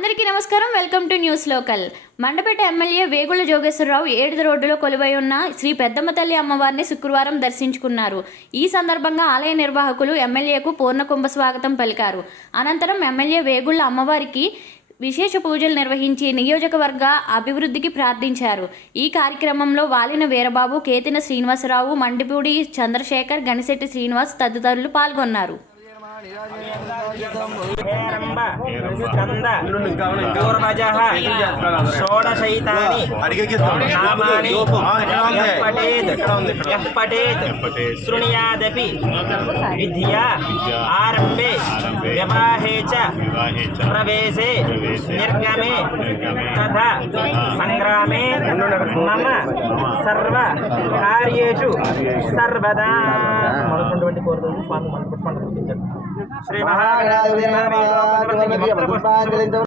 అందరికీ నమస్కారం. Welcome to news local. Mandapeta MLA Vegulla Jogeswara Rao ఏడుద రోడ్డులో కొలువై ఉన్న శ్రీ పెద్దమ్మ తల్లి అమ్మవారిని శుక్రవారం దర్శించుకున్నారు. ఈ సందర్భంగా ఆలయ నిర్వాహకులు ఎమ్మెల్యేకు పూర్ణకుంభ స్వాగతం పలికారు. అనంతరం ఎమ్మెల్యే వేగుళ్ల అమ్మవారికి విశేష పూజలు నిర్వహించి నియోజకవర్గ అభివృద్ధికి ప్రార్థించారు. ఈ కార్యక్రమంలో వాలిన వీరబాబు, కేతిన శ్రీనివాసరావు, మండిపూడి చంద్రశేఖర్, గణిశెట్టి శ్రీనివాస్ తదితరులు పాల్గొన్నారు. శృణుయాదపి విద్యా ఆరంభే వివాహే చ ప్రవేశే నిర్గమే తథా సంగ్రామే మమ సర్వ కార్యేషు సర్వదా. మనటువంటి కోరుతుంది స్వామి మన పుష్పాన్ని శ్రీ మహాగణాధిపతి